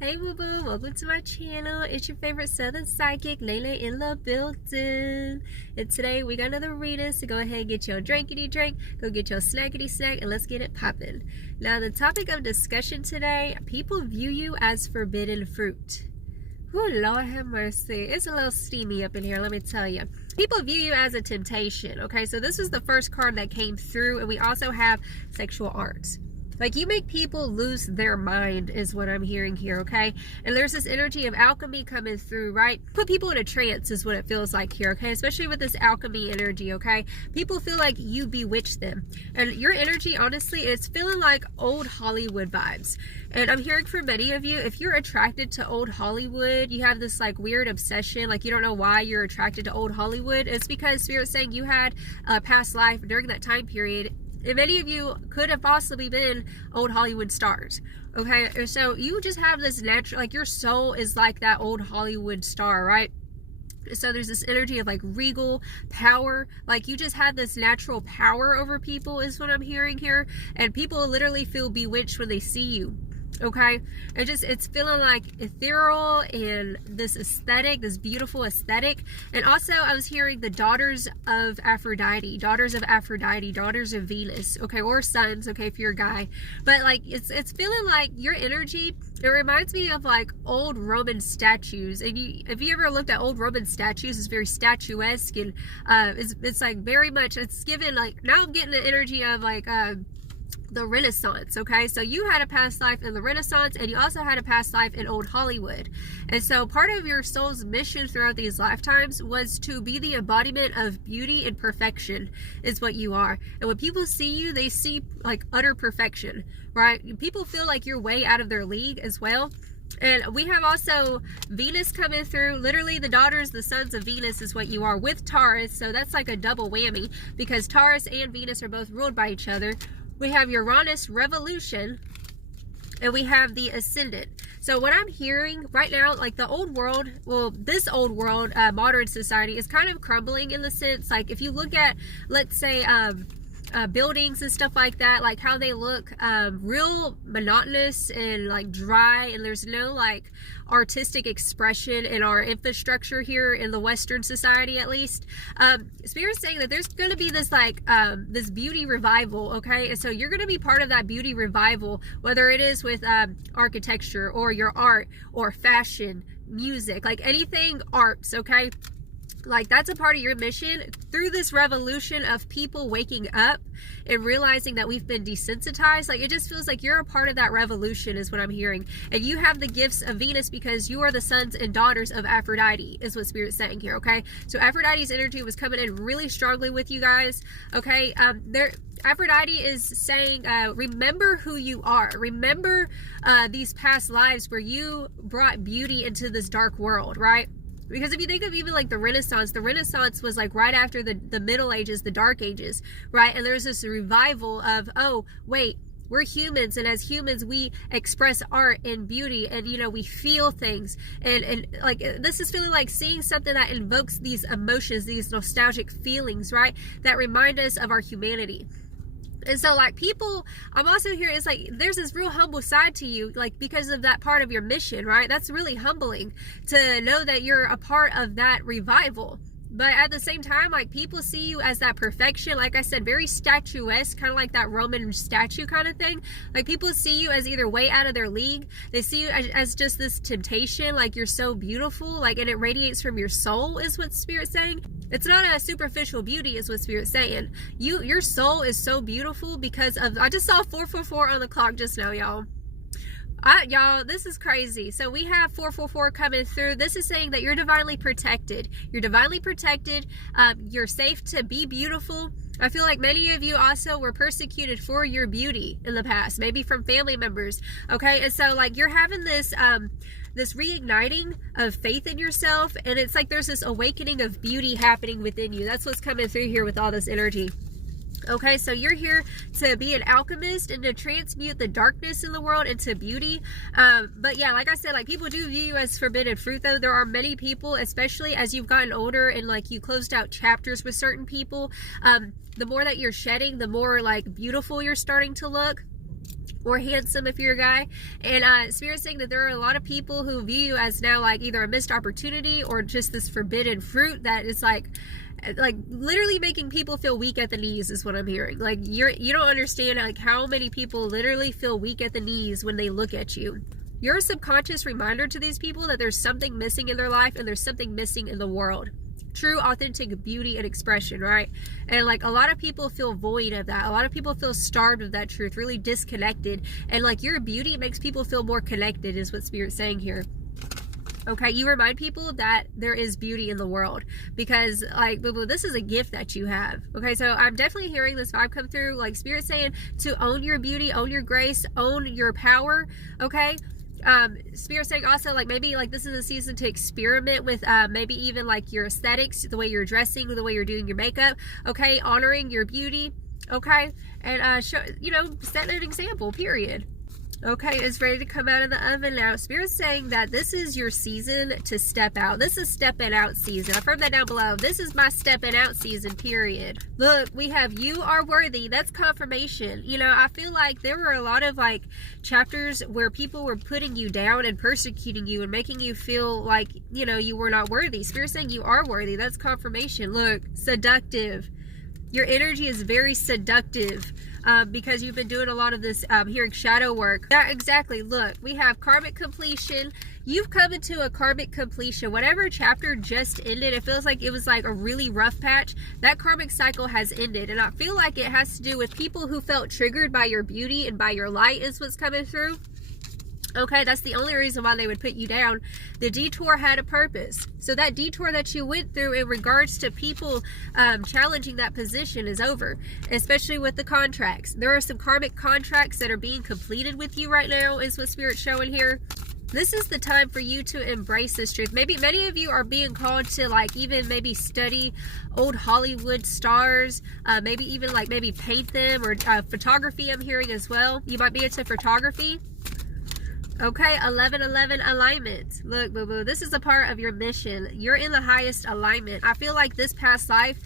Hey boo boo, welcome to my channel. It's your favorite Southern Psychic, Lele in the building. And today we got another reading, so go ahead and get your drinkity drink, go get your snackity snack, and let's get it popping. Now the topic of discussion today, people view you as forbidden fruit. Oh Lord have mercy. It's a little steamy up in here, let me tell you. People view you as a temptation, okay? So this is the first card that came through, and we also have sexual arts. Like, you make people lose their mind is what I'm hearing here, okay? And there's this energy of alchemy coming through, right? Put people in a trance is what it feels like here, okay? Especially with this alchemy energy, okay? People feel like you bewitch them. And your energy, honestly, it's feeling like old Hollywood vibes. And I'm hearing from many of you, if you're attracted to old Hollywood, you have this like weird obsession, like you don't know why you're attracted to old Hollywood. It's because Spirit's saying you had a past life during that time period. And many of you could have possibly been old Hollywood stars, okay? So you just have this natural, like your soul is like that old Hollywood star, right? So there's this energy of like regal power, like you just have this natural power over people is what I'm hearing here. And people literally feel bewitched when they see you. Okay, it's feeling like ethereal and this aesthetic, this beautiful aesthetic. And also I was hearing the daughters of Aphrodite, daughters of Venus, okay, or sons, okay, if you're a guy. But like it's feeling like your energy, it reminds me of like old Roman statues. And if you ever looked at old Roman statues, it's very statuesque, and it's like very much, it's given like, now I'm getting the energy of like the Renaissance, okay? So you had a past life in the Renaissance, and you also had a past life in old Hollywood. And so part of your soul's mission throughout these lifetimes was to be the embodiment of beauty and perfection is what you are. And when people see you, they see like utter perfection, right? People feel like you're way out of their league as well. And we have also Venus coming through. Literally the daughters, the sons of Venus is what you are with Taurus. So that's like a double whammy because Taurus and Venus are both ruled by each other. We have Uranus revolution, and we have the ascendant. So what I'm hearing right now, like the old world, well, this old world, modern society is kind of crumbling in the sense, like if you look at, let's say, buildings and stuff like that, like how they look real monotonous and like dry, and there's no like artistic expression in our infrastructure here in the Western society, at least. Spirit's saying that there's going to be this like this beauty revival, okay? And so you're going to be part of that beauty revival, whether it is with architecture or your art or fashion, music, like anything arts, okay? Like that's a part of your mission through this revolution of people waking up and realizing that we've been desensitized. Like it just feels like you're a part of that revolution is what I'm hearing. And you have the gifts of Venus because you are the sons and daughters of Aphrodite is what Spirit's saying here, okay? So Aphrodite's energy was coming in really strongly with you guys, okay? Aphrodite is saying, remember who you are. Remember these past lives where you brought beauty into this dark world, right? Because if you think of even like the Renaissance was like right after the Middle Ages, the Dark Ages, right? And there's this revival of, oh, wait, we're humans, and as humans, we express art and beauty, and, you know, we feel things. And like, this is feeling like seeing something that invokes these emotions, these nostalgic feelings, right? That remind us of our humanity. And so like people, I'm also hearing it's like there's this real humble side to you, like because of that part of your mission, right? That's really humbling to know that you're a part of that revival. But at the same time, like people see you as that perfection, like I said, very statuesque, kind of like that Roman statue kind of thing. Like people see you as either way out of their league. They see you as just this temptation, like you're so beautiful, like, and it radiates from your soul is what Spirit's saying. It's not a superficial beauty is what Spirit's saying. Your soul is so beautiful because of, I just saw 444 on the clock just now, y'all. Y'all, this is crazy. So we have 444 coming through. This is saying that you're divinely protected. You're divinely protected. You're safe to be beautiful. I feel like many of you also were persecuted for your beauty in the past, maybe from family members. Okay, and so like you're having this this reigniting of faith in yourself, and it's like there's this awakening of beauty happening within you. That's what's coming through here with all this energy. Okay, so you're here to be an alchemist and to transmute the darkness in the world into beauty. But yeah, like I said, like people do view you as forbidden fruit, though. There are many people, especially as you've gotten older and like you closed out chapters with certain people, the more that you're shedding, the more like beautiful you're starting to look. or handsome if you're a guy. And Spirit's saying that there are a lot of people who view you as now like either a missed opportunity or just this forbidden fruit that is like literally making people feel weak at the knees is what I'm hearing. Like you don't understand like how many people literally feel weak at the knees when they look at you. You're a subconscious reminder to these people that there's something missing in their life and there's something missing in the world. True, authentic beauty and expression, right? And like a lot of people feel void of that. A lot of people feel starved of that truth, really disconnected. And like your beauty makes people feel more connected is what Spirit's saying here. Okay, you remind people that there is beauty in the world because like this is a gift that you have. Okay, so I'm definitely hearing this vibe come through, like Spirit saying to own your beauty, own your grace, own your power. Okay, Spirit saying also like maybe like this is a season to experiment with maybe even like your aesthetics, the way you're dressing, the way you're doing your makeup. Okay, honoring your beauty. Okay, and show, you know, set an example, period. Okay, it's ready to come out of the oven now. Spirit's saying that this is your season to step out. This is stepping out season. I've heard that down below. This is my stepping out season, period. Look, we have you are worthy. That's confirmation. You know, I feel like there were a lot of like chapters where people were putting you down and persecuting you and making you feel like, you know, you were not worthy. Spirit's saying you are worthy. That's confirmation. Look, seductive. Your energy is very seductive. Because you've been doing a lot of this hearing shadow work. Yeah, exactly. Look, we have karmic completion. You've come into a karmic completion. Whatever chapter just ended, it feels like it was like a really rough patch. That karmic cycle has ended. And I feel like it has to do with people who felt triggered by your beauty and by your light is what's coming through. Okay, that's the only reason why they would put you down. The detour had a purpose. So that detour that you went through in regards to people challenging that position is over, especially with the contracts. There are some karmic contracts that are being completed with you right now is what Spirit's showing here. This is the time for you to embrace this truth. Maybe many of you are being called to like even maybe study old Hollywood stars, maybe even like maybe paint them, or photography I'm hearing as well. You might be into photography. Okay, 11-11 alignment. Look, boo-boo, this is a part of your mission. You're in the highest alignment. I feel like this past life,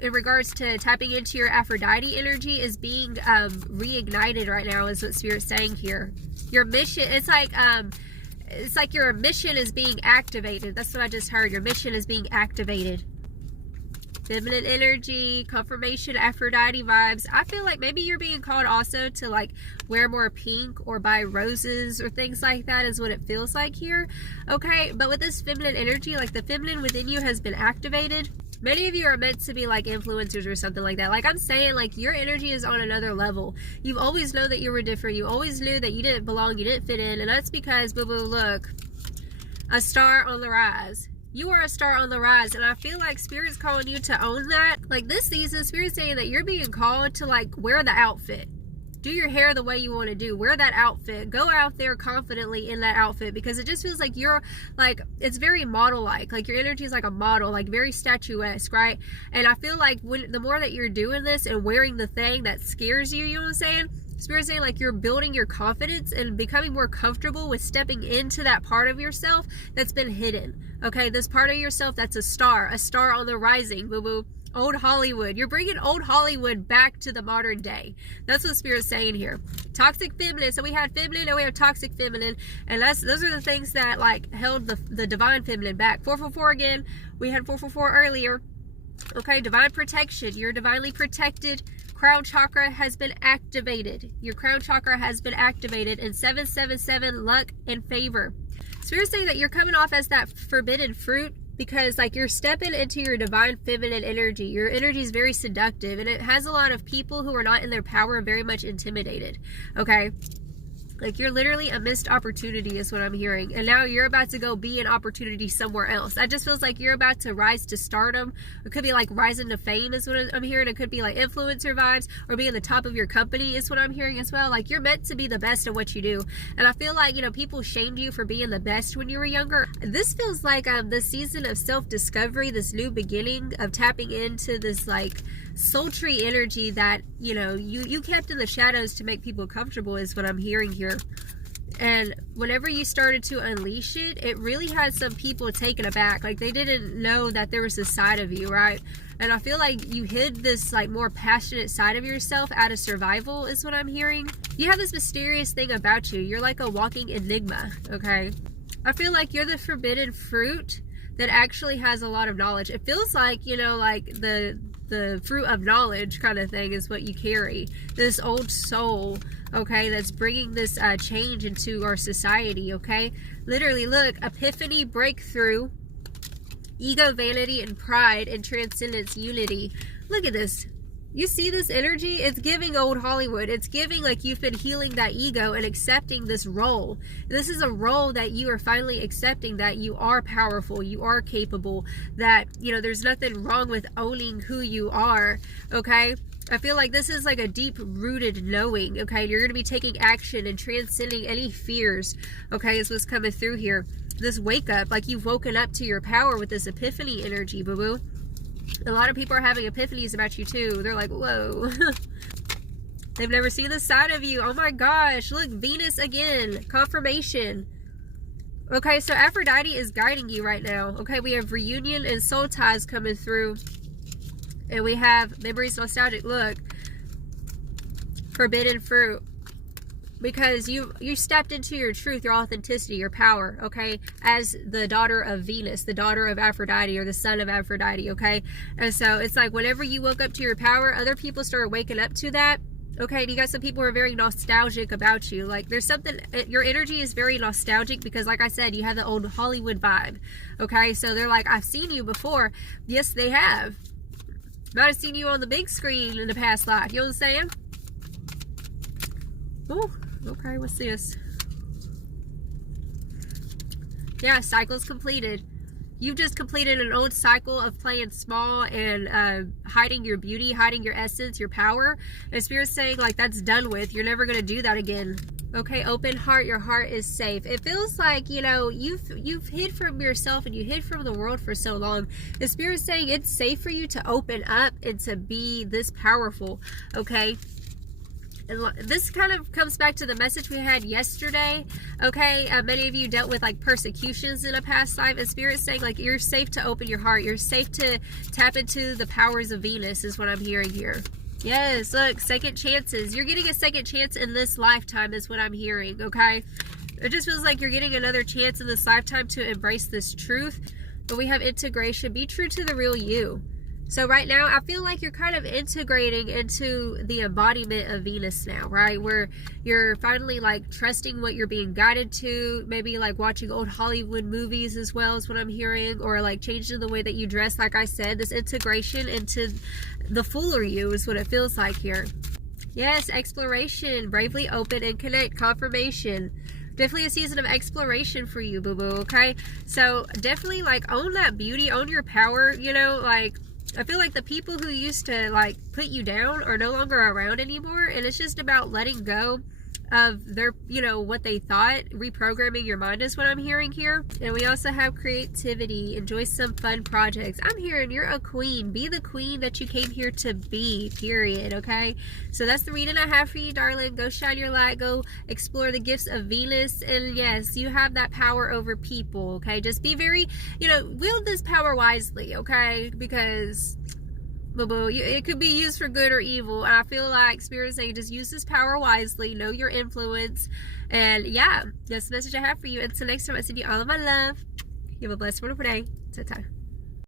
in regards to tapping into your Aphrodite energy, is being reignited right now, is what Spirit's saying here. Your mission, it's like your mission is being activated. That's what I just heard. Your mission is being activated. Feminine energy, confirmation, Aphrodite vibes. I feel like maybe you're being called also to like wear more pink or buy roses or things like that is what it feels like here. Okay, but with this feminine energy, like the feminine within you has been activated. Many of you are meant to be like influencers or something like that. Like I'm saying, like your energy is on another level. You've always known that you were different. You always knew that you didn't belong, you didn't fit in. And that's because, boo-boo, look, a star on the rise. You are a star on the rise, and I feel like Spirit's calling you to own that. Like this season, Spirit's saying that you're being called to like wear the outfit. Do your hair the way you want to do. Wear that outfit. Go out there confidently in that outfit, because it just feels like you're like, it's very model-like. Like your energy is like a model, like very statuesque, right? And I feel like when the more that you're doing this and wearing the thing that scares you, you know what I'm saying? Spirit's saying like you're building your confidence and becoming more comfortable with stepping into that part of yourself that's been hidden. Okay, this part of yourself that's a star on the rising, boo-boo. Old Hollywood. You're bringing old Hollywood back to the modern day. That's what Spirit's saying here. Toxic feminine. So we had feminine and we have toxic feminine. And those are the things that like held the divine feminine back. 444 again. We had 444 earlier. Okay, divine protection. You're divinely protected. Crown chakra has been activated. Your crown chakra has been activated. And 777 luck and favor. Spirit's saying that you're coming off as that forbidden fruit, because like you're stepping into your divine feminine energy. Your energy is very seductive, and it has a lot of people who are not in their power very much intimidated. Okay, like you're literally a missed opportunity is what I'm hearing, and now you're about to go be an opportunity somewhere else. That just feels like you're about to rise to stardom. It could be like rising to fame is what I'm hearing. It could be like influencer vibes, or being the top of your company is what I'm hearing as well. Like you're meant to be the best at what you do, and I feel like, you know, people shamed you for being the best when you were younger. This feels like this season of self-discovery, this new beginning of tapping into this like sultry energy that, you know, you kept in the shadows to make people comfortable is what I'm hearing here. And whenever you started to unleash it, it really had some people taken aback. Like, they didn't know that there was a side of you, right? And I feel like you hid this, like, more passionate side of yourself out of survival, is what I'm hearing. You have this mysterious thing about you. You're like a walking enigma, okay? I feel like you're the forbidden fruit that actually has a lot of knowledge. It feels like, you know, like the fruit of knowledge kind of thing is what you carry. This old soul, okay, that's bringing this change into our society, okay? Literally, look, epiphany, breakthrough, ego, vanity, and pride, and transcendence, unity. Look at this. You see this energy? It's giving old Hollywood. It's giving like you've been healing that ego and accepting this role. This is a role that you are finally accepting, that you are powerful, you are capable, that, you know, there's nothing wrong with owning who you are, okay? I feel like this is like a deep-rooted knowing, okay? You're going to be taking action and transcending any fears, okay, is what's coming through here. This wake up, like you've woken up to your power with this epiphany energy, boo-boo. A lot of people are having epiphanies about you too. They're like, whoa. They've never seen this side of you. Oh my gosh. Look, Venus again. Confirmation. Okay, so Aphrodite is guiding you right now. Okay, we have reunion and soul ties coming through. And we have memories, nostalgic. Look. Forbidden fruit. Because you stepped into your truth, your authenticity, your power, okay, as the daughter of Venus, the daughter of Aphrodite, or the son of Aphrodite, okay? And so it's like whenever you woke up to your power, other people started waking up to that, okay? And you got some people who are very nostalgic about you. Like, there's something, your energy is very nostalgic because, like I said, you have the old Hollywood vibe, okay? So they're like, I've seen you before. Yes, they have. Might have seen you on the big screen in the past life. You know what I'm saying? Ooh. Okay, what's this? Yeah, cycle's completed. You've just completed an old cycle of playing small and hiding your beauty, hiding your essence, your power. And Spirit's saying, like, that's done with. You're never going to do that again. Okay, open heart. Your heart is safe. It feels like, you know, you've hid from yourself and you hid from the world for so long. The Spirit's saying it's safe for you to open up and to be this powerful, okay? And this kind of comes back to the message we had yesterday, okay? Many of you dealt with like persecutions in a past life, and Spirit's saying like you're safe to open your heart. You're safe to tap into the powers of Venus is what I'm hearing here. Yes, look, second chances. You're getting a second chance in this lifetime is what I'm hearing, okay? It just feels like you're getting another chance in this lifetime to embrace this truth. But we have integration. Be true to the real you. So right now, I feel like you're kind of integrating into the embodiment of Venus now, right? Where you're finally like trusting what you're being guided to, maybe like watching old Hollywood movies as well is what I'm hearing, or like changing the way that you dress. Like I said, this integration into the fuller you is what it feels like here. Yes, exploration, bravely open and connect, confirmation. Definitely a season of exploration for you, boo-boo, okay? So definitely like own that beauty, own your power, you know, like I feel like the people who used to like put you down are no longer around anymore, and it's just about letting go of their, you know, what they thought. Reprogramming your mind is what I'm hearing here. And we also have creativity. Enjoy some fun projects. I'm hearing you're a queen. Be the queen that you came here to be, period, okay? So that's the reading I have for you, darling. Go shine your light. Go explore the gifts of Venus. And yes, you have that power over people, okay? Just be very, you know, wield this power wisely, okay? Because boo-boo, it could be used for good or evil, and I feel like Spirit is saying just use this power wisely, know your influence, and yeah, that's the message I have for you. Until next time, I send you all of my love. You have a blessed, wonderful day. Ta-ta.